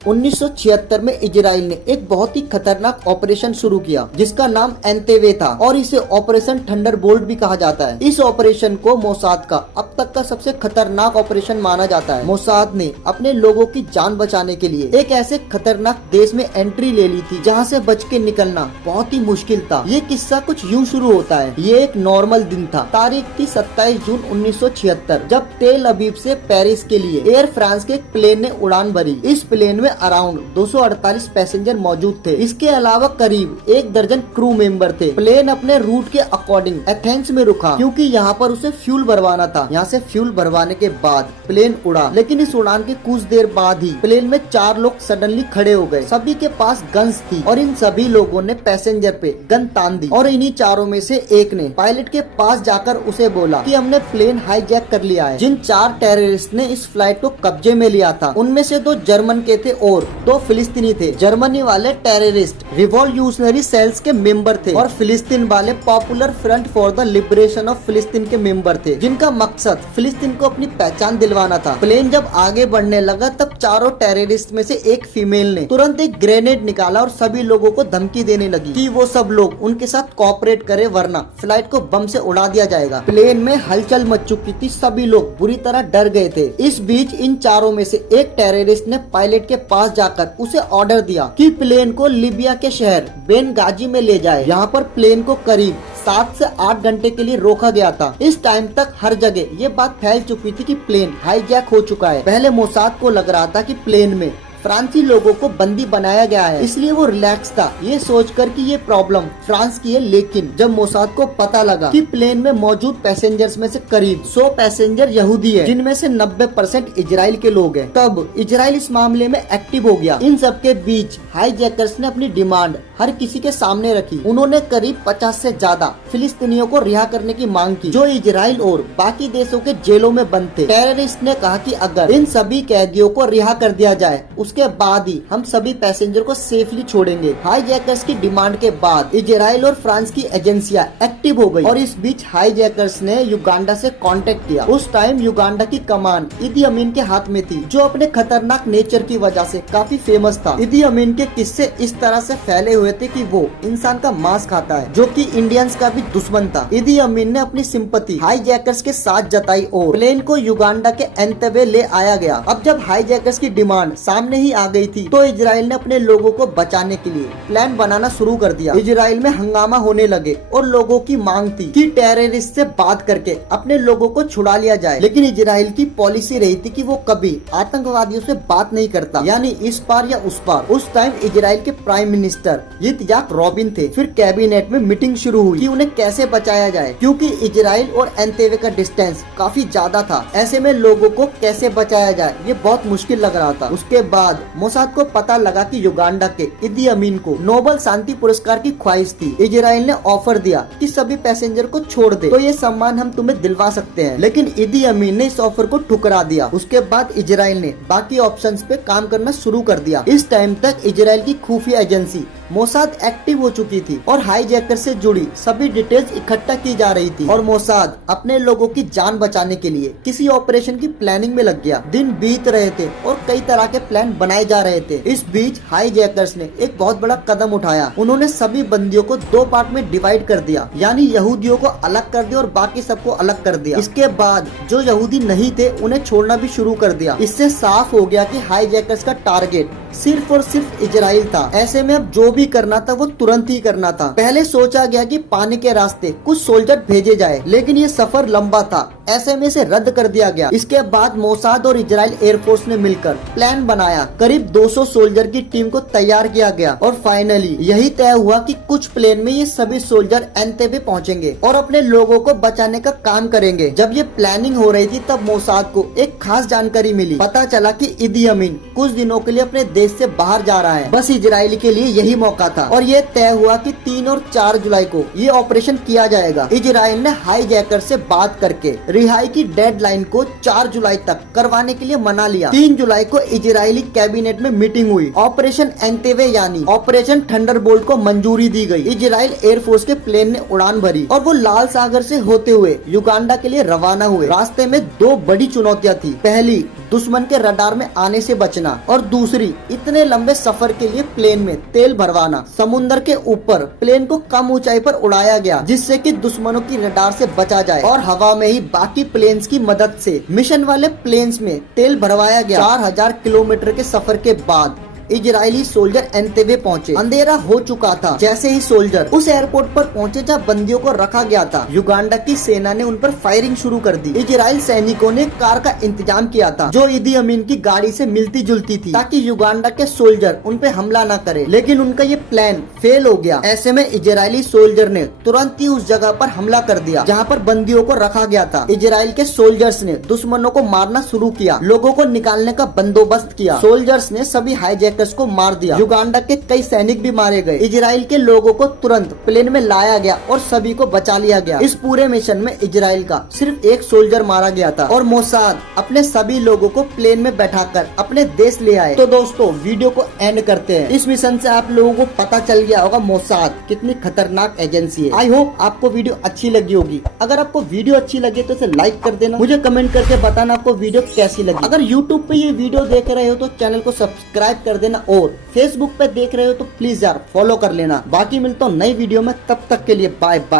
1976 में इजराइल ने एक बहुत ही खतरनाक ऑपरेशन शुरू किया जिसका नाम एंतेवे था और इसे ऑपरेशन थंडरबोल्ट भी कहा जाता है। इस ऑपरेशन को मोसाद का अब तक का सबसे खतरनाक ऑपरेशन माना जाता है। मोसाद ने अपने लोगों की जान बचाने के लिए एक ऐसे खतरनाक देश में एंट्री ले ली थी जहां से बच के निकलना बहुत ही मुश्किल था। ये किस्सा कुछ यूं शुरू होता है। ये एक नॉर्मल दिन था। तारीख थी 27 जून 1976 जब तेल अबीब से पेरिस के लिए एयर फ्रांस के एक प्लेन ने उड़ान भरी। इस प्लेन में अराउंड 248 पैसेंजर मौजूद थे। इसके अलावा करीब 1 दर्जन क्रू मेंबर थे। प्लेन अपने रूट के अकॉर्डिंग एथेंस में रुका क्योंकि यहाँ पर उसे फ्यूल भरवाना था। यहाँ से फ्यूल भरवाने के बाद प्लेन उड़ा, लेकिन इस उड़ान के कुछ देर बाद ही प्लेन में 4 लोग सडनली खड़े हो गए। सभी के पास गन्स थी और इन सभी लोगों ने पैसेंजर पे गन तान दी और इन्हीं चारों में से एक ने पायलट के पास जाकर उसे बोला कि हमने प्लेन हाईजैक कर लिया है। जिन 4 टेररिस्ट ने इस फ्लाइट को कब्जे में लिया था उनमें से 2 जर्मन के थे और 2 फिलिस्तीनी थे। जर्मनी वाले टेररिस्ट रिवॉल्यूशनरी सेल्स के मेंबर थे और फिलिस्तीन वाले popular front for the liberation of फिलिस्तीन के मेंबर थे, जिनका मकसद फिलिस्तीन को अपनी पहचान दिलवाना था। प्लेन जब आगे बढ़ने लगा तब चारों टेररिस्ट में से एक फीमेल ने तुरंत एक ग्रेनेड निकाला और सभी लोगों को धमकी देने लगी कि वो सब लोग उनके साथ कोऑपरेट करे वरना फ्लाइट को बम से उड़ा दिया जाएगा। प्लेन में हलचल मच चुकी थी। सभी लोग बुरी तरह डर गए थे। इस बीच इन चारों में से एक टेररिस्ट ने पायलट के पास जाकर उसे ऑर्डर दिया कि प्लेन को लीबिया के शहर बेनगाजी में ले जाए। यहाँ पर प्लेन को करीब 7 से 8 घंटे के लिए रोका गया था। इस टाइम तक हर जगह ये बात फैल चुकी थी कि प्लेन हाईजैक हो चुका है। पहले मोसाद को लग रहा था कि प्लेन में फ्रांसी लोगों को बंदी बनाया गया है, इसलिए वो रिलैक्स था ये सोचकर कि ये प्रॉब्लम फ्रांस की है। लेकिन जब मोसाद को पता लगा कि प्लेन में मौजूद पैसेंजर्स में से करीब 100 पैसेंजर यहूदी है जिनमें से 90% इजराइल के लोग हैं, तब इजराइल इस मामले में एक्टिव हो गया। इन सबके बीच हाईजैकर्स ने अपनी डिमांड हर किसी के सामने रखी। उन्होंने करीब 50 से ज्यादा फिलिस्तीनियों को रिहा करने की मांग की जो इजराइल और बाकी देशों के जेलों में बंद थे। टेररिस्ट ने कहा कि अगर इन सभी कैदियों को रिहा कर दिया जाए उसके बाद ही हम सभी पैसेंजर को सेफली छोड़ेंगे। हाईजैकर्स की डिमांड के बाद इजराइल और फ्रांस की एजेंसियां एक्टिव हो गई और इस बीच हाईजैकर्स ने युगांडा से कांटेक्ट किया। उस टाइम युगांडा की कमान इदी अमीन के हाथ में थी जो अपने खतरनाक नेचर की वजह से काफी फेमस था। इदी अमीन के किस्से इस तरह से फैले हुए थे कि वो इंसान का मांस खाता है जो कि इंडियंस का भी दुश्मन था। इदी अमीन ने अपनी सिंपैथी हाईजैकर्स के साथ जताई और प्लेन को युगांडा के एंतेवे ले आया गया। अब जब हाईजैकर्स की डिमांड सामने ही आ गई थी तो इजराइल ने अपने लोगों को बचाने के लिए प्लान बनाना शुरू कर दिया। इजराइल में हंगामा होने लगे और लोगों की मांग थी कि टेररिस्ट से बात करके अपने लोगों को छुड़ा लिया जाए। लेकिन इजराइल की पॉलिसी रही थी कि वो कभी आतंकवादियों से बात नहीं करता, यानी इस पार या उस पार। उस टाइम इजराइल के प्राइम मिनिस्टर इत्याक रॉबिन थे। फिर कैबिनेट में मीटिंग शुरू हुई कि उन्हें कैसे बचाया जाए क्योंकि इजराइल और एंतेवे का डिस्टेंस काफी ज्यादा था। ऐसे में लोगों को कैसे बचाया जाए ये बहुत मुश्किल लग रहा था। उसके बाद मोसाद को पता लगा कि युगांडा के इदी अमीन को नोबल शांति पुरस्कार की ख्वाहिश थी। इजराइल ने ऑफर दिया कि सभी पैसेंजर को छोड़ दे तो ये सम्मान हम तुम्हें दिलवा सकते हैं, लेकिन इदी अमीन ने इस ऑफर को ठुकरा दिया। उसके बाद इजराइल ने बाकी ऑप्शंस पे काम करना शुरू कर दिया। इस टाइम तक इजराइल की खुफिया एजेंसी मोसाद एक्टिव हो चुकी थी और हाईजैकर से जुड़ी सभी डिटेल्स इकट्ठा की जा रही थी और मोसाद अपने लोगों की जान बचाने के लिए किसी ऑपरेशन की प्लानिंग में लग गया। दिन बीत रहे थे और कई तरह के प्लान बनाए जा रहे थे। इस बीच हाईजैकर्स ने एक बहुत बड़ा कदम उठाया। उन्होंने सभी बंदियों को 2 पार्ट में डिवाइड कर दिया, यानी यहूदियों को अलग कर दिया और बाकी सबको अलग कर दिया। इसके बाद जो यहूदी नहीं थे उन्हें छोड़ना भी शुरू कर दिया। इससे साफ हो गया कि हाईजैकर्स का टारगेट सिर्फ और सिर्फ इजराइल था। ऐसे में अब जो भी करना था वो तुरंत ही करना था। पहले सोचा गया कि पानी के रास्ते कुछ सोल्जर भेजे जाए, लेकिन ये सफर लंबा था, ऐसे में से रद्द कर दिया गया। इसके बाद मोसाद और इजराइल एयरफोर्स ने मिलकर प्लान बनाया। करीब 200 सोल्जर की टीम को तैयार किया गया और फाइनली यही तय हुआ कि कुछ प्लेन में ये सभी सोल्जर एंतेवे पहुंचेंगे और अपने लोगों को बचाने का काम करेंगे। जब ये प्लानिंग हो रही थी तब मोसाद को एक खास जानकारी मिली। पता चला कि इदी अमीन कुछ दिनों के लिए अपने देश से बाहर जा रहा है। बस इजराइल के लिए यही मौका था और ये तय हुआ कि 3 और 4 जुलाई को ये ऑपरेशन किया जाएगा। इजराइल ने हाईजैकर से बात करके रिहाई की डेडलाइन को 4 जुलाई तक करवाने के लिए मना लिया। 3 जुलाई को इजरायली कैबिनेट में मीटिंग हुई। ऑपरेशन एंतेवे यानी ऑपरेशन थंडरबोल्ट को मंजूरी दी गई। इजराइल एयरफोर्स के प्लेन ने उड़ान भरी और वो लाल सागर से होते हुए युगांडा के लिए रवाना हुए। रास्ते में 2 बड़ी चुनौतियां थी। पहली, दुश्मन के रडार में आने से बचना, और दूसरी इतने लंबे सफर के लिए प्लेन में तेल भरवाना। समुद्र के ऊपर प्लेन को कम ऊंचाई पर उड़ाया गया जिससे कि दुश्मनों की रडार से बचा जाए, और हवा में ही बाकी प्लेन्स की मदद से मिशन वाले प्लेन्स में तेल भरवाया गया। 4000 किलोमीटर के सफर के बाद इजरायली सोल्जर एंतेवे पहुंचे। अंधेरा हो चुका था जैसे ही सोल्जर उस एयरपोर्ट पर पहुंचे जहां बंदियों को रखा गया था। युगांडा की सेना ने उन पर फायरिंग शुरू कर दी। इजराइल सैनिकों ने कार का इंतजाम किया था जो इदी अमीन की गाड़ी से मिलती जुलती थी ताकि युगांडा के सोल्जर उन पे हमला न करे, लेकिन उनका ये प्लान फेल हो गया। ऐसे में इजरायली सोल्जर ने तुरंत ही उस जगह पर हमला कर दिया जहाँ पर बंदियों को रखा गया था। इजराइल के सोल्जर्स ने दुश्मनों को मारना शुरू किया, लोगों को निकालने का बंदोबस्त किया। सोल्जर्स ने सभी हाईजैकर्स को मार दिया। युगांडा के कई सैनिक भी मारे गए। इजराइल के लोगों को तुरंत प्लेन में लाया गया और सभी को बचा लिया गया। इस पूरे मिशन में इजराइल का सिर्फ एक सोल्जर मारा गया था और मोसाद अपने सभी लोगों को प्लेन में बैठाकर अपने देश ले आए। तो दोस्तों वीडियो को एंड करते हैं। इस मिशन से आप लोगों को पता चल गया होगा मोसाद कितनी खतरनाक एजेंसी है। आई होप आपको वीडियो अच्छी लगी होगी। अगर आपको वीडियो अच्छी लगे तो इसे लाइक कर देना, मुझे कमेंट करके बताना आपको वीडियो कैसी लगी। अगर यूट्यूब पे ये वीडियो देख रहे हो तो चैनल को सब्सक्राइब कर देना, और फेसबुक पे देख रहे हो तो प्लीज यार फॉलो कर लेना। बाकी मिलता हूँ नई वीडियो में, तब तक के लिए बाय बाय।